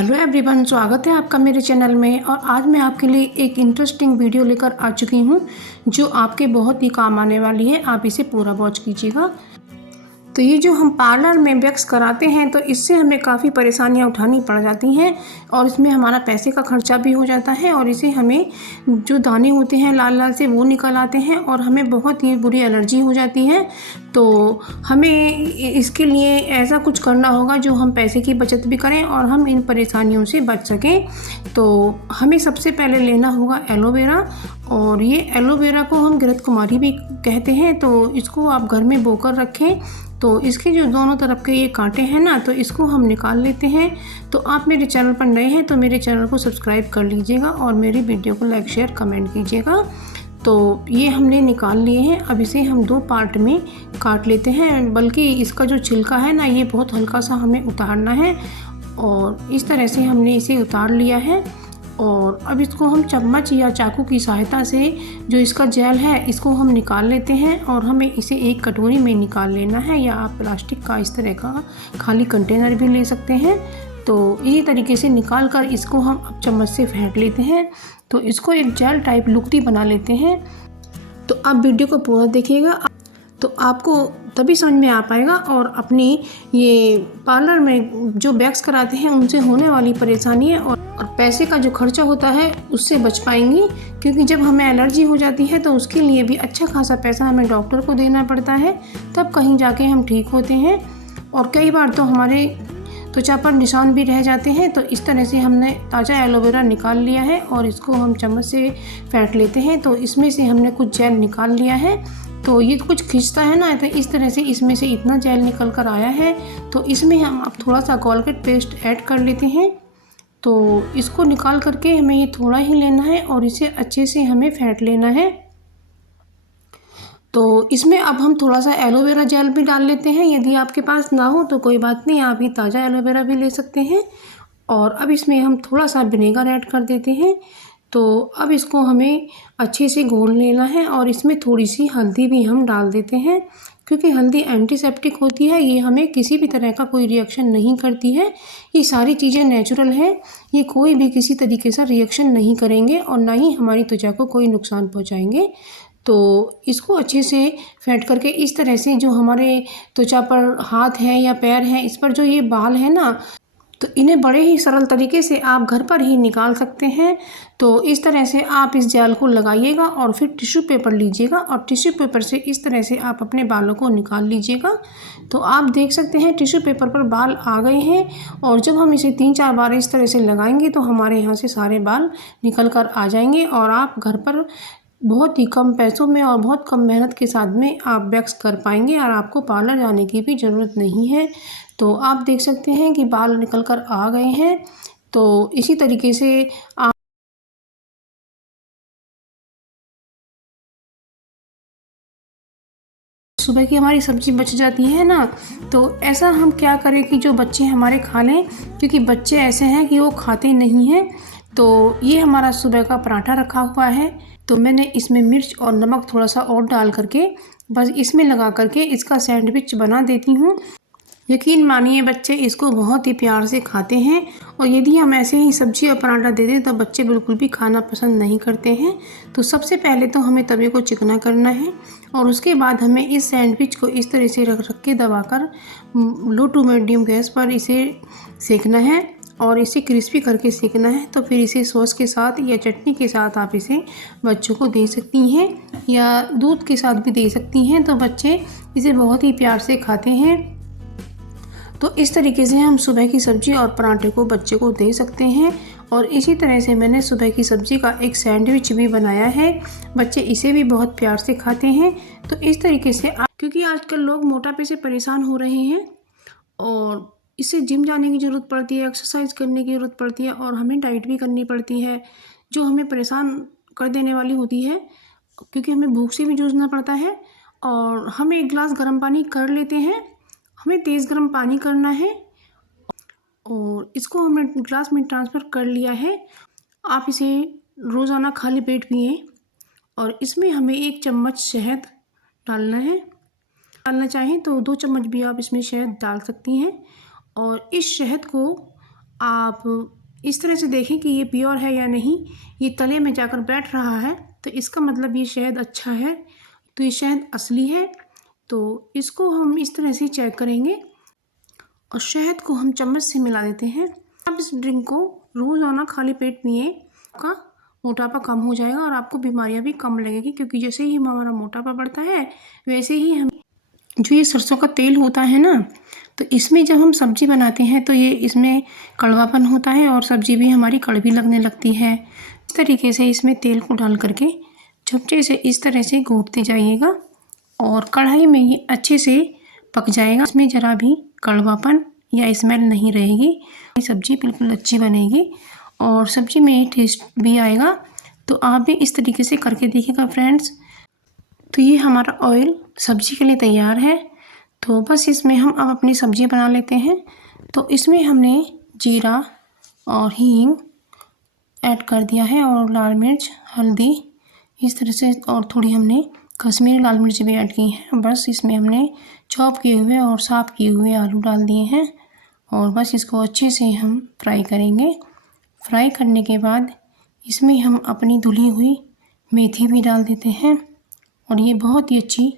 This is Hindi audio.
हेलो एवरीवन, स्वागत है आपका मेरे चैनल में। और आज मैं आपके लिए एक इंटरेस्टिंग वीडियो लेकर आ चुकी हूँ जो आपके बहुत ही काम आने वाली है। आप इसे पूरा वॉच कीजिएगा। तो ये जो हम पार्लर में वैक्स कराते हैं तो इससे हमें काफ़ी परेशानियां उठानी पड़ जाती हैं और इसमें हमारा पैसे का खर्चा भी हो जाता है और इसे हमें जो दाने होते हैं लाल लाल से वो निकल आते हैं और हमें बहुत ही बुरी एलर्जी हो जाती है। तो हमें इसके लिए ऐसा कुछ करना होगा जो हम पैसे की बचत भी करें और हम इन परेशानियों से बच सकें। तो हमें सबसे पहले लेना होगा एलोवेरा, और ये एलोवेरा को हम घृत कुमारी भी कहते हैं। तो इसको आप घर में बोकर रखें। तो इसके जो दोनों तरफ के ये कांटे हैं ना, तो इसको हम निकाल लेते हैं। तो आप मेरे चैनल पर नए हैं तो मेरे चैनल को सब्सक्राइब कर लीजिएगा और मेरी वीडियो को लाइक शेयर कमेंट कीजिएगा। तो ये हमने निकाल लिए हैं। अब इसे हम दो पार्ट में काट लेते हैं, बल्कि इसका जो छिलका है ना, ये बहुत हल्का सा हमें उतारना है। और इस तरह से हमने इसे उतार लिया है। और अब इसको हम चम्मच या चाकू की सहायता से जो इसका जेल है इसको हम निकाल लेते हैं और हमें इसे एक कटोरी में निकाल लेना है, या आप प्लास्टिक का इस तरह का खाली कंटेनर भी ले सकते हैं। तो इसी तरीके से निकाल कर इसको हम अब चम्मच से फेंट लेते हैं। तो इसको एक जेल टाइप लुकटी बना लेते हैं। तो आप वीडियो को पूरा देखिएगा तो आपको तभी समझ में आ पाएगा और अपनी ये पार्लर में जो वैक्स कराते हैं उनसे होने वाली परेशानी और पैसे का जो खर्चा होता है उससे बच पाएंगी। क्योंकि जब हमें एलर्जी हो जाती है तो उसके लिए भी अच्छा खासा पैसा हमें डॉक्टर को देना पड़ता है, तब कहीं जाके हम ठीक होते हैं। और कई बार तो हमारे त्वचा पर निशान भी रह जाते हैं। तो इस तरह से हमने ताज़ा एलोवेरा निकाल लिया है और इसको हम चम्मच से फेंट लेते हैं। तो इसमें से हमने कुछ जेल निकाल लिया है। तो ये कुछ खिंचता है ना, तो इस तरह से इसमें से इतना जेल निकल कर आया है। तो इसमें हम अब थोड़ा सा कोलगेट पेस्ट ऐड कर लेते हैं। तो इसको निकाल करके हमें ये थोड़ा ही लेना है और इसे अच्छे से हमें फेंट लेना है। तो इसमें अब हम थोड़ा सा एलोवेरा जेल भी डाल लेते हैं। यदि आपके पास ना हो तो कोई बात नहीं, आप ये ताज़ा एलोवेरा भी ले सकते हैं। और अब इसमें हम थोड़ा सा विनेगर ऐड कर देते हैं। तो अब इसको हमें अच्छे से घोल लेना है और इसमें थोड़ी सी हल्दी भी हम डाल देते हैं, क्योंकि हल्दी एंटीसेप्टिक होती है। ये हमें किसी भी तरह का कोई रिएक्शन नहीं करती है। ये सारी चीज़ें नेचुरल हैं, ये कोई भी किसी तरीके से रिएक्शन नहीं करेंगे और ना ही हमारी त्वचा को कोई नुकसान पहुंचाएंगे। तो इसको अच्छे से फेंट करके इस तरह से जो हमारे त्वचा पर हाथ है या पैर है, इस पर जो ये बाल है ना, तो इन्हें बड़े ही सरल तरीके से आप घर पर ही निकाल सकते हैं। तो इस तरह से आप इस जेल को लगाइएगा और फिर टिश्यू पेपर लीजिएगा और टिश्यू पेपर से इस तरह से आप अपने बालों को निकाल लीजिएगा। तो आप देख सकते हैं टिश्यू पेपर पर बाल आ गए हैं। और जब हम इसे 3-4 बार इस तरह से लगाएंगे तो हमारे यहाँ से सारे बाल निकल कर आ जाएंगे और आप घर पर बहुत ही कम पैसों में और बहुत कम मेहनत के साथ में आप वैक्स कर पाएंगे और आपको पार्लर जाने की भी ज़रूरत नहीं है। तो आप देख सकते हैं कि बाल निकल कर आ गए हैं। तो इसी तरीके से आप सुबह की हमारी सब्जी बच जाती है ना, तो ऐसा हम क्या करें कि जो बच्चे हमारे खा लें, क्योंकि बच्चे ऐसे हैं कि वो खाते नहीं हैं। तो ये हमारा सुबह का पराठा रखा हुआ है। तो मैंने इसमें मिर्च और नमक थोड़ा सा और डाल करके बस इसमें लगा करके इसका सैंडविच बना देती हूँ। यकीन मानिए बच्चे इसको बहुत ही प्यार से खाते हैं। और यदि हम ऐसे ही सब्जी और पराठा दे दें तो बच्चे बिल्कुल भी खाना पसंद नहीं करते हैं। तो सबसे पहले तो हमें तवे को चिकना करना है और उसके बाद हमें इस सैंडविच को इस तरह से रख के दबाकर लो टू मीडियम गैस पर इसे सेकना है और इसे क्रिस्पी करके सेकना है। तो फिर इसे सॉस के साथ या चटनी के साथ आप इसे बच्चों को दे सकती हैं या दूध के साथ भी दे सकती हैं। तो बच्चे इसे बहुत ही प्यार से खाते हैं। तो इस तरीके से हम सुबह की सब्ज़ी और पराठे को बच्चे को दे सकते हैं। और इसी तरह से मैंने सुबह की सब्ज़ी का एक सैंडविच भी बनाया है। बच्चे इसे भी बहुत प्यार से खाते हैं। तो इस तरीके से क्योंकि आजकल लोग मोटापे से परेशान हो रहे हैं और इससे जिम जाने की ज़रूरत पड़ती है, एक्सरसाइज करने की ज़रूरत पड़ती है और हमें डाइट भी करनी पड़ती है जो हमें परेशान कर देने वाली होती है, क्योंकि हमें भूख से भी जूझना पड़ता है। और हम एक गिलास गर्म पानी कर लेते हैं, हमें तेज़ गर्म पानी करना है और इसको हमने ग्लास में ट्रांसफ़र कर लिया है। आप इसे रोज़ाना खाली पेट पिएं और इसमें हमें 1 चम्मच शहद डालना है। डालना चाहें तो 2 चम्मच भी आप इसमें शहद डाल सकती हैं। और इस शहद को आप इस तरह से देखें कि ये प्योर है या नहीं। ये तले में जाकर बैठ रहा है तो इसका मतलब ये शहद अच्छा है, तो ये शहद असली है। तो इसको हम इस तरह से चेक करेंगे और शहद को हम चम्मच से मिला देते हैं। आप इस ड्रिंक को रोज़ाना खाली पेट पिए, आपका मोटापा कम हो जाएगा और आपको बीमारियां भी कम लगेगी, क्योंकि जैसे ही हमारा मोटापा बढ़ता है वैसे ही हम जो ये सरसों का तेल होता है ना, तो इसमें जब हम सब्ज़ी बनाते हैं तो ये इसमें कड़वापन होता है और सब्ज़ी भी हमारी कड़वी लगने लगती है। इस तरीके से इसमें तेल को डाल करके चमचे से इस तरह से घोटते जाइएगा और कढ़ाई में ये अच्छे से पक जाएगा। इसमें ज़रा भी कड़वापन या स्मेल नहीं रहेगी। सब्ज़ी बिल्कुल अच्छी बनेगी और सब्ज़ी में टेस्ट भी आएगा। तो आप भी इस तरीके से करके देखिएगा फ्रेंड्स। तो ये हमारा ऑयल सब्ज़ी के लिए तैयार है। तो बस इसमें हम अब अपनी सब्ज़ी बना लेते हैं। तो इसमें हमने जीरा और हींग ऐड कर दिया है और लाल मिर्च, हल्दी इस तरह से, और थोड़ी हमने कश्मीरी लाल मिर्च भी ऐड की है। बस इसमें हमने चॉप किए हुए और साफ़ किए हुए आलू डाल दिए हैं और बस इसको अच्छे से हम फ्राई करेंगे। फ्राई करने के बाद इसमें हम अपनी धुली हुई मेथी भी डाल देते हैं और ये बहुत ही अच्छी